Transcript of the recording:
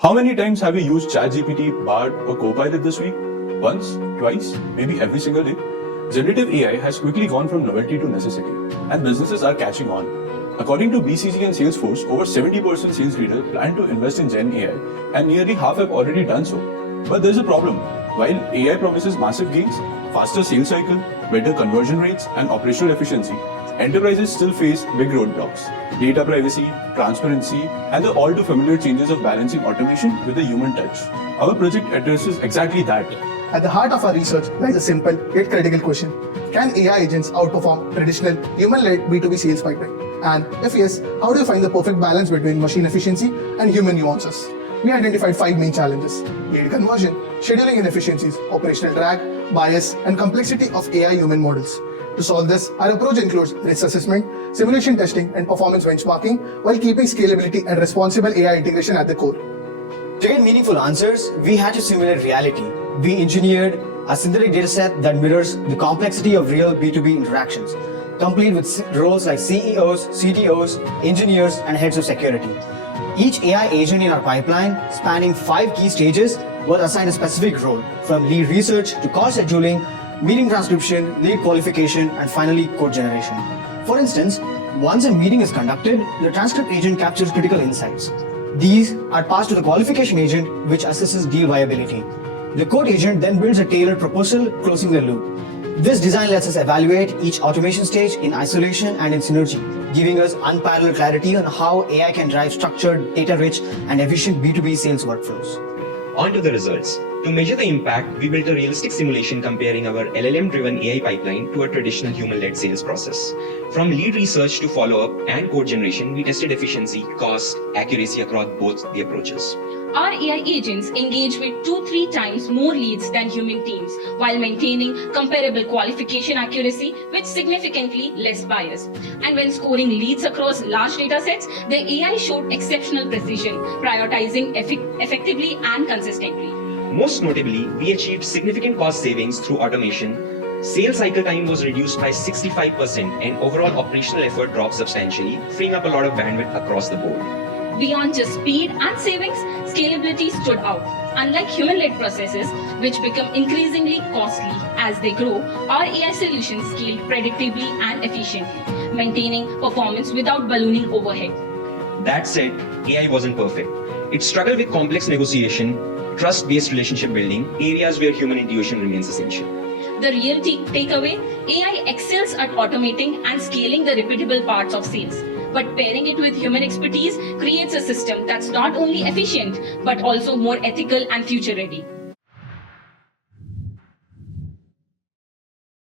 How many times have you used ChatGPT, Bard, or Copilot this week? Once, twice, maybe every single day? Generative AI has quickly gone from novelty to necessity, and businesses are catching on. According to BCG and Salesforce, over 70% sales leaders plan to invest in Gen AI, and nearly half have already done so. But there's a problem. While AI promises massive gains, faster sales cycle, better conversion rates, and operational efficiency, enterprises still face big roadblocks: data privacy, transparency, and the all too familiar changes of balancing automation with the human touch. Our project addresses exactly that. At the heart of our research lies a simple yet critical question: can AI agents outperform traditional human-led B2B sales pipeline? And if yes, how do you find the perfect balance between machine efficiency and human nuances? We identified 5 main challenges: lead conversion, scheduling inefficiencies, operational drag, bias, and complexity of AI-human models. To solve this, our approach includes risk assessment, simulation testing, and performance benchmarking, while keeping scalability and responsible AI integration at the core. To get meaningful answers, we had to simulate reality. We engineered a synthetic dataset that mirrors the complexity of real B2B interactions, complete with roles like CEOs, CTOs, engineers, and heads of security. Each AI agent in our pipeline, spanning 5 key stages, was assigned a specific role, from lead research to call scheduling, meeting transcription, lead qualification, and finally code generation. For instance, once a meeting is conducted, the transcript agent captures critical insights. These are passed to the qualification agent, which assesses deal viability. The code agent then builds a tailored proposal, closing the loop. This design lets us evaluate each automation stage in isolation and in synergy, giving us unparalleled clarity on how AI can drive structured, data-rich, and efficient B2B sales workflows. On to the results. To measure the impact, we built a realistic simulation comparing our LLM-driven AI pipeline to a traditional human-led sales process. From lead research to follow-up and code generation, we tested efficiency, cost, accuracy across both the approaches. Our AI agents engage with 2-3 times more leads than human teams while maintaining comparable qualification accuracy with significantly less bias. And when scoring leads across large data sets, the AI showed exceptional precision, prioritizing effectively and consistently. Most notably, we achieved significant cost savings through automation. Sales cycle time was reduced by 65% and overall operational effort dropped substantially, freeing up a lot of bandwidth across the board. Beyond just speed and savings, scalability stood out. Unlike human-led processes, which become increasingly costly as they grow, our AI solutions scaled predictably and efficiently, maintaining performance without ballooning overhead. That said, AI wasn't perfect. It struggled with complex negotiation, trust-based relationship building, areas where human intuition remains essential. The real takeaway: AI excels at automating and scaling the repeatable parts of sales. But pairing it with human expertise creates a system that's not only efficient, but also more ethical and future-ready.